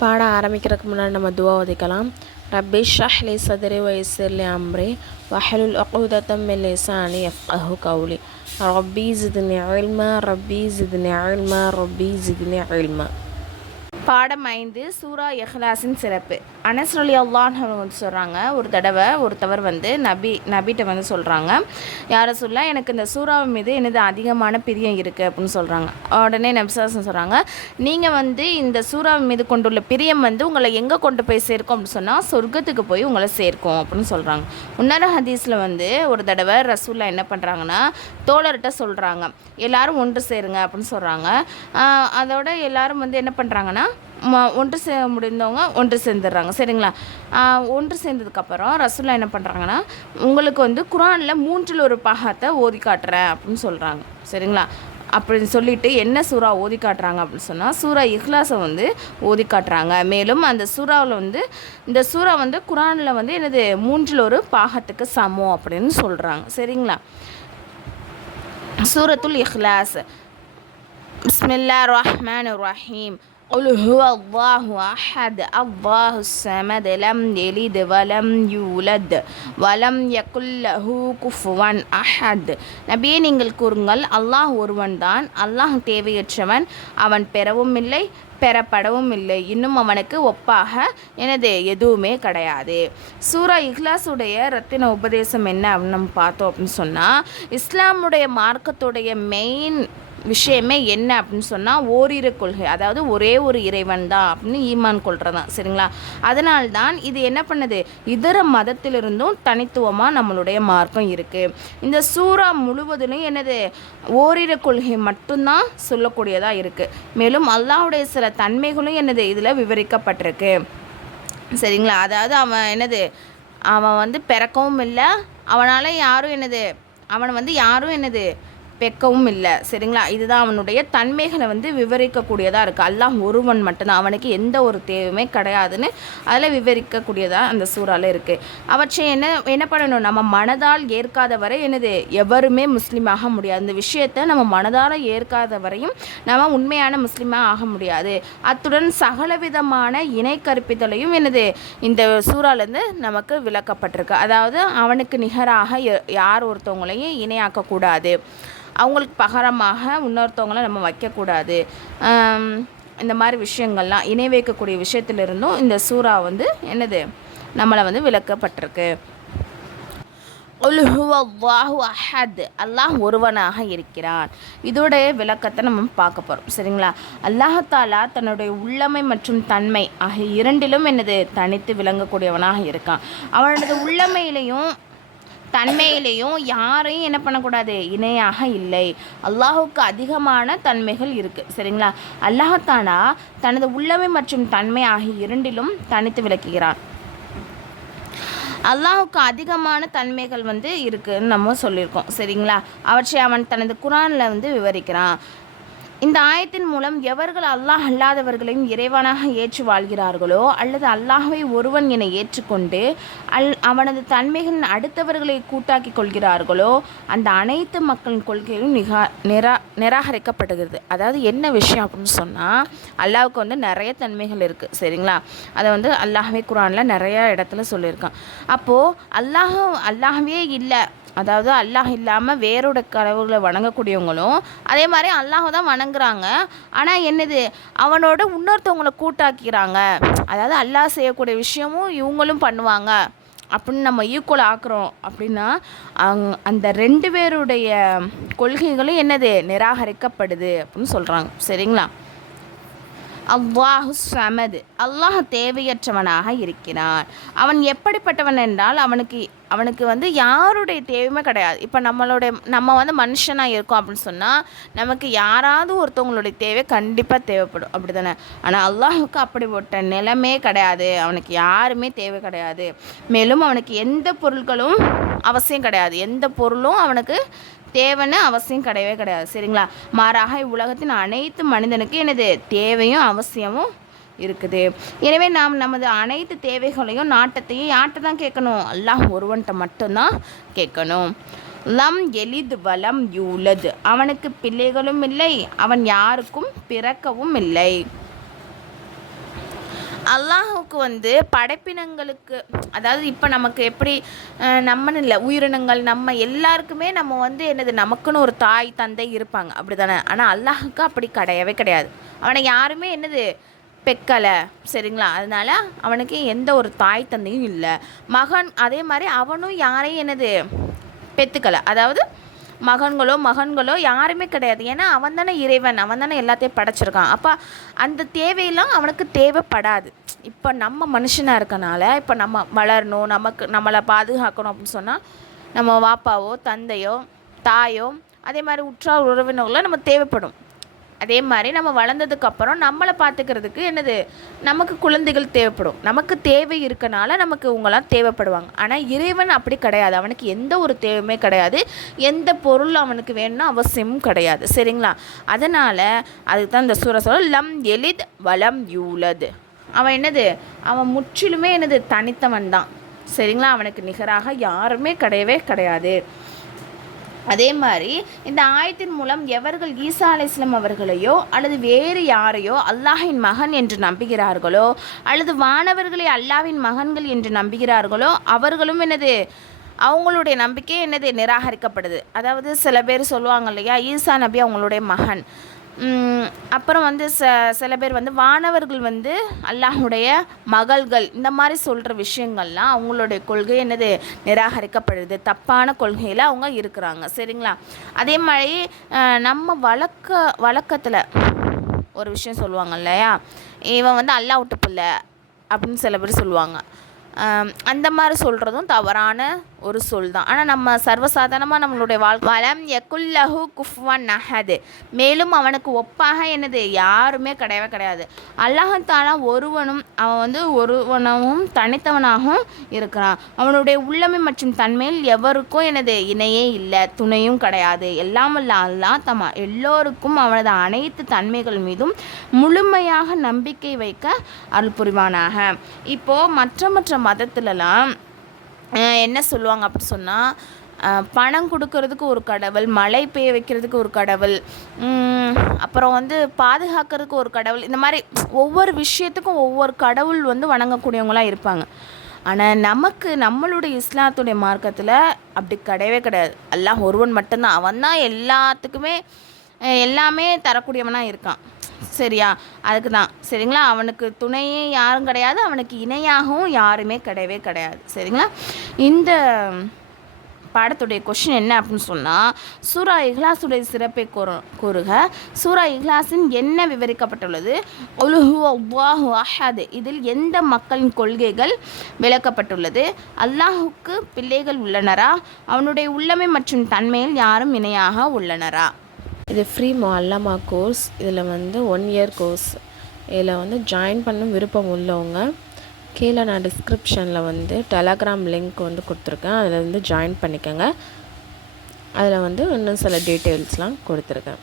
பாடம் ஆரம்பிக்கிறதுக்கு முன்னாடி நம்ம துவா ஓதிக்கலாம். ரப்பி ஷ்ரஹ் லி சத்ரி வயஸ்ஸிர் லி அம்ரி வஹ்லுல் உக்தத்தம் மின் லிசானி யஃப்கஹு கௌலி ரப்பி ஸித்னி இல்மா ரப்பி ஸித்னி இல்மா ரப்பி ஸித்னி இல்மா. பாடம் 5 சூரா இஹ்லாஸின் சிறப்பு. அனஸ் ரலியல்லாஹு அன்ஹு வந்து சொல்கிறாங்க, ஒரு தடவை ஒருத்தவர் வந்து நபிகிட்ட வந்து சொல்கிறாங்க, யாரை சொல்ல எனக்கு இந்த சூறாவின் மீது எனது அதிகமான பிரியம் இருக்குது அப்படின்னு சொல்கிறாங்க. உடனே நபிசாசன் சொல்கிறாங்க, நீங்கள் வந்து இந்த சூறாவின் மீது கொண்டுள்ள பிரியம் வந்து உங்களை எங்கே கொண்டு போய் சேர்க்கும் அப்படின்னு சொன்னால் சொர்க்கத்துக்கு போய் உங்களை சேர்க்கும் அப்படின்னு சொல்கிறாங்க. இன்னொரு ஹதீஸில் வந்து ஒரு தடவை ரசூல்லா என்ன பண்ணுறாங்கன்னா தோழர்கிட்ட சொல்கிறாங்க, எல்லாரும் ஒன்று சேருங்க அப்படின்னு சொல்கிறாங்க. அதோட எல்லாரும் வந்து என்ன பண்ணுறாங்கன்னா ஒன்று முடிந்தவங்க ஒன்று சேர்ந்துடுறாங்க. சரிங்களா? ஒன்று சேர்ந்ததுக்கப்புறம் ரசூல்லா என்ன பண்ணுறாங்கன்னா உங்களுக்கு வந்து குரானில் 1/3 பாகத்தை ஓதி காட்டுறேன் அப்படின்னு சொல்கிறாங்க. சரிங்களா? அப்படின்னு சொல்லிட்டு என்ன சூறா ஓதி காட்டுறாங்க அப்படின்னு சொன்னால் சூரா இஹ்லாஸை வந்து ஓதி காட்டுறாங்க. மேலும் அந்த சூறாவில் வந்து இந்த சூறா வந்து குரானில் வந்து எனது 1/3 பாகத்துக்கு சமம் அப்படின்னு சொல்கிறாங்க. சரிங்களா? சூரத்துல் இஹ்லாஸ். பிஸ்மில்லாஹிர் ரஹ்மானிர் ரஹீம். قل هو الله أحد الله الصمد لم يلد ولم يولد ولم يكن له كفوا أحد. நபியே நீங்கள் கூறுங்கள், அல்லாஹ் ஒருவன்தான், அல்லாஹ் தேவையற்றவன், அவன் பெறவும் இல்லை பெறப்படவும் இல்லை, இன்னும் அவனுக்கு ஒப்பாக எனது எதுவுமே கிடையாது. சூரா இஹ்லாஸுடைய ரத்தின உபதேசம் என்ன அப்படின்னு நம்ம பார்த்தோம் அப்படின்னு சொன்னால், இஸ்லாமுடைய மார்க்கத்துடைய மெயின் விஷயமே என்ன அப்படின்னு சொன்னால் ஓரிரு கொள்கை, அதாவது ஒரே ஒரு இறைவன் தான் அப்படின்னு ஈமான் கொள்றதான். சரிங்களா? அதனால்தான் இது என்ன பண்ணுது, இதர மதத்திலிருந்தும் தனித்துவமாக நம்மளுடைய மார்க்கம் இருக்குது. இந்த சூறா முழுவதிலும் என்னது ஓரிரு கொள்கை மட்டும்தான் சொல்லக்கூடியதாக இருக்குது. மேலும் அல்லாஹ்வுடைய சில தன்மைகளும் என்னது இதில் விவரிக்கப்பட்டிருக்கு. சரிங்களா? அதாவது அவன் வந்து பிறக்கவும் இல்லை, அவனால் யாரும் என்னது பெக்கவும் இல்லை. சரிங்களா? இதுதான் அவனுடைய தன்மைகளை வந்து விவரிக்கக்கூடியதாக இருக்குது. அல்லாஹ் ஒருவன் மட்டும்தான், அவனுக்கு எந்த ஒரு தேவையுமே கிடையாதுன்னு அதில் விவரிக்கக்கூடியதாக அந்த சூறாவில் இருக்குது. அவற்றை என்ன பண்ணணும், நம்ம மனதால் ஏற்காத வரை எவருமே முஸ்லீமாக முடியாது. இந்த விஷயத்தை நம்ம மனதால் ஏற்காத வரையும் நம்ம உண்மையான முஸ்லீமாக ஆக முடியாது. அத்துடன் சகலவிதமான இணை கற்பித்தலையும் இந்த சூறாலேருந்து நமக்கு விளக்கப்பட்டிருக்கு. அதாவது அவனுக்கு நிகராக யார் ஒருத்தவங்களையும் இணையாக்கக்கூடாது, அவங்களுக்கு பகரமாக இன்னொருத்தவங்கள நம்ம வைக்கக்கூடாது. இந்த மாதிரி விஷயங்கள்லாம் இணை வைக்கக்கூடிய விஷயத்திலிருந்தும் இந்த சூறா வந்து நம்மளை வந்து விளக்கப்பட்டிருக்கு. அல்லாஹ் ஒருவனாக இருக்கிறான். இதோடைய விளக்கத்தை நம்ம பார்க்க போகிறோம். சரிங்களா? அல்லாஹாலா தன்னுடைய உள்ளமை மற்றும் தன்மை ஆகிய இரண்டிலும் தனித்து விளங்கக்கூடியவனாக இருக்கான். அவனது உள்ளமையிலையும் தன்மையிலையும் யாரையும் என்ன பண்ணக்கூடாது, இணையாக இல்லை. அல்லாஹுக்கு அதிகமான தன்மைகள் இருக்குது. சரிங்களா? அல்லாஹாலா தனது உள்ளமை மற்றும் தன்மை ஆகிய இரண்டிலும் தனித்து விளக்குகிறான். அல்லாஹுக்கு அதிகமான தன்மைகள் வந்து இருக்குதுன்னு நம்ம சொல்லியிருக்கோம். சரிங்களா? அவற்றை அவன் தனது குரானில் வந்து விவரிக்கிறான். இந்த ஆயத்தின் மூலம் எவர்கள் அல்லாஹ் அல்லாதவர்களையும் இறைவனாக ஏற்று வாழ்கிறார்களோ அல்லது அல்லாஹ்வை ஒருவன் என ஏற்றுக்கொண்டு அவனது தன்மைகளின் அடுத்தவர்களை கூட்டாக்கி கொள்கிறார்களோ அந்த அனைத்து மக்களின் கொள்கையும் நிராகரிக்கப்படுகிறது. அதாவது என்ன விஷயம் அப்படின்னு சொன்னால், அல்லாஹ்வுக்கு வந்து நிறைய தன்மைகள் இருக்குது. சரிங்களா? அதை வந்து அல்லாஹ்வே குரானில் நிறைய இடத்துல சொல்லியிருக்கான். அப்போது அல்லாஹ்வே இல்லை, அதாவது அல்லாஹ் இல்லாமல் வேறோட கடவுளை வணங்கக்கூடியவங்களும் அதே மாதிரி அல்லாஹ் தான் வணங்குறாங்க. ஆனால் அவனோட இன்னொருத்தவங்களை கூட்டாக்கிறாங்க. அதாவது அல்லாஹ் செய்யக்கூடிய விஷயமும் இவங்களும் பண்ணுவாங்க அப்படின்னு நம்ம ஈக்குவல் ஆக்குறோம் அப்படின்னா அந்த 2 பேருடைய கொள்கைகளும் நிராகரிக்கப்படுது அப்படின்னு சொல்கிறாங்க. சரிங்களா? அல்லாஹு சமது, அல்லாஹ் தேவையற்றவனாக இருக்கிறான். அவன் எப்படிப்பட்டவன் என்றால் அவனுக்கு வந்து யாருடைய தேவையுமே கிடையாது. இப்போ நம்ம வந்து மனுஷனாக இருக்கோம் அப்படின்னு சொன்னால் நமக்கு யாராவது ஒருத்தவங்களுடைய தேவை கண்டிப்பாக தேவைப்படும், அப்படி தானே? ஆனால் அல்லாஹுக்கு அப்படிப்பட்ட நிலைமே கிடையாது. அவனுக்கு யாருமே தேவை கிடையாது. மேலும் அவனுக்கு எந்த பொருட்களும் அவசியம் கிடையாது, எந்த பொருளும் அவனுக்கு தேவைன்னு அவசியம் கிடையவே கிடையாது. சரிங்களா? மாறாக இவ்வுலகத்தின் அனைத்து மனிதனுக்கு தேவையும் அவசியமும் இருக்குது. எனவே நாம் நமது அனைத்து தேவைகளையும் நாட்டத்தையும் யார்கிட்ட தான் கேட்கணும், அல்லாஹ் ஒருவன்கிட்ட மட்டும்தான் கேட்கணும். லம் எலித் வலம் யூலத், அவனுக்கு பிள்ளைகளும் இல்லை, அவன் யாருக்கும் பிறக்கவும் இல்லை. அல்லாஹுக்கு வந்து படைப்பினங்களுக்கு, அதாவது இப்போ நமக்கு எப்படி நம்மன்னு இல்லை, உயிரினங்கள் நம்ம எல்லாருக்குமே நம்ம வந்து என்னது நமக்குன்னு ஒரு தாய் தந்தை இருப்பாங்க, அப்படி தானே. ஆனால் அல்லாஹுக்கு அப்படி கிடையவே கிடையாது. அவனை யாருமே என்னது பெக்கலை, சரிங்களா. அதனால் அவனுக்கு எந்த ஒரு தாய் தந்தையும் இல்லை. மகன் அதே மாதிரி அவனும் யாரையும் என்னது பெற்றுக்கலை, அதாவது மகன்களோ யாருமே கிடையாது. ஏன்னா அவன் தானே இறைவன், அவன் தானே எல்லாத்தையும் படைச்சிருக்கான். அப்போ அந்த தேவையெல்லாம் அவனுக்கு தேவைப்படாது. இப்போ நம்ம மனுஷனாக இருக்கனால இப்போ நம்ம வளரணும், நம்மளை பாதுகாக்கணும் அப்படின்னு சொன்னால் நம்ம வாப்பாவோ தந்தையோ தாயோ அதே மாதிரி உற்றார் உறவினர்களோ நம்ம தேவைப்படும். அதே மாதிரி நம்ம வளர்ந்ததுக்கப்புறம் நம்மளை பார்த்துக்கிறதுக்கு என்னது நமக்கு குழந்தைகள் தேவைப்படும். நமக்கு தேவை இருக்கனால நமக்கு இவங்களாம் தேவைப்படுவாங்க. ஆனால் இறைவன் அப்படி கிடையாது. அவனுக்கு எந்த ஒரு தேவையுமே கிடையாது, எந்த பொருள் அவனுக்கு வேணும்னா அவசியமும் கிடையாது, சரிங்களா. அதனால் அதுக்கு தான் இந்த சூரா சொல்ல லம் எலித் வலம் யூலத். அவன் என்னது அவன் முற்றிலுமே என்னது தனித்தவன் தான், சரிங்களா. அவனுக்கு நிகராக யாருமே கிடையவே கிடையாது. அதே மாதிரி இந்த ஆயத்தின் மூலம் எவர்கள் ஈசா அலைஹிஸ்ஸலாம் அவர்களையோ அல்லது வேறு யாரையோ அல்லாஹின் மகன் என்று நம்புகிறார்களோ அல்லது வானவர்களை அல்லாஹ்வின் மகன்கள் என்று நம்புகிறார்களோ அவர்களும் என்னது அவங்களுடைய நம்பிக்கை என்னது நிராகரிக்கப்படுது. அதாவது சில பேர் சொல்லுவாங்க இல்லையா, ஈசா நபி அவங்களுடைய மகன். அப்புறம் வந்து சில பேர் வந்து வானவர்கள் வந்து அல்லாஹுடைய மகள்கள், இந்த மாதிரி சொல்கிற விஷயங்கள்லாம் அவங்களுடைய கொள்கை என்னது நிராகரிக்கப்படுது. தப்பான கொள்கையில் அவங்க இருக்கிறாங்க, சரிங்களா. அதே மாதிரி நம்ம வழக்கத்தில் ஒரு விஷயம் சொல்லுவாங்க இல்லையா, இவன் வந்து அல்லாஹ் விட்டு பிள்ளை அப்படின்னு சில பேர் சொல்லுவாங்க. அந்த மாதிரி சொல்கிறதும் தவறான ஒரு சொல் தான். ஆனால் நம்ம சர்வசாதாரணமாக நம்மளுடைய வலம் யகுல்லஹு குஃப்வன் அஹத், மேலும் அவனுக்கு ஒப்பாக என்னது யாருமே கிடையவே கிடையாது. அல்லாஹ் தஆலா ஒருவனும், அவன் வந்து ஒருவனவும் தனித்தவனாகவும் இருக்கிறான். அவனுடைய உள்ளமை மற்றும் தன்மையில் எவருக்கும் எனது இணையே இல்லை, துணையும் கிடையாது. எல்லாம் வல்ல அல்லாஹ் தம் எல்லோருக்கும் அவனது அனைத்து தன்மைகள் மீதும் முழுமையாக நம்பிக்கை வைக்க அருள் புரிவானாக. இப்போது மற்ற மதத்துலலாம் என்ன சொல்லுவாங்க அப்படி சொன்னால், பணம் கொடுக்கறதுக்கு ஒரு கடவுள், மழை பெய்ய வைக்கிறதுக்கு ஒரு கடவுள், அப்புறம் வந்து பாதுகாக்கிறதுக்கு ஒரு கடவுள், இந்த மாதிரி ஒவ்வொரு விஷயத்துக்கும் ஒவ்வொரு கடவுள் வந்து வணங்கக்கூடியவங்களாம் இருப்பாங்க. ஆனால் நம்மளுடைய இஸ்லாத்துடைய மார்க்கத்தில் அப்படி கிடையவே கிடையாது. அல்லாஹ் ஒருவன் மட்டும்தான், அவன் தான் எல்லாத்துக்குமே எல்லாமே தரக்கூடியவனாக இருக்கான், சரியா. அதுக்கு தான், சரிங்களா. அவனுக்கு துணையே யாரும் கிடையாது, அவனுக்கு இணையாகவும் யாருமே கிடையவே கிடையாது, சரிங்களா. இந்த பாடத்துடைய கொஷின் என்ன அப்படின்னு சொன்னால், சூரா இஹ்லாஸுடைய சிறப்பை கூறுக. சூரா இஹ்லாஸின் என்ன விவரிக்கப்பட்டுள்ளது? குல் ஹுவல்லாஹு அஹத், இதில் எந்த மக்களின் கொள்கைகள் விளக்கப்பட்டுள்ளது? அல்லாஹுக்கு பிள்ளைகள் உள்ளனரா? அவனுடைய உள்ளமை மற்றும் தன்மையில் யாரும் இணையாக உள்ளனரா? இது ஃப்ரீ முஅல்லமா கோர்ஸ். இதில் வந்து 1 இயர் கோர்ஸ். இதில் வந்து ஜாயின் பண்ண விருப்பம் உள்ளவங்க கீழே நான் டிஸ்கிரிப்ஷனில் வந்து டெலகிராம் லிங்க் வந்து கொடுத்துருக்கேன், அதில் வந்து ஜாயின் பண்ணிக்கோங்க. அதில் வந்து இன்னும் சில டீட்டெயில்ஸ்லாம் கொடுத்துருக்கேன்.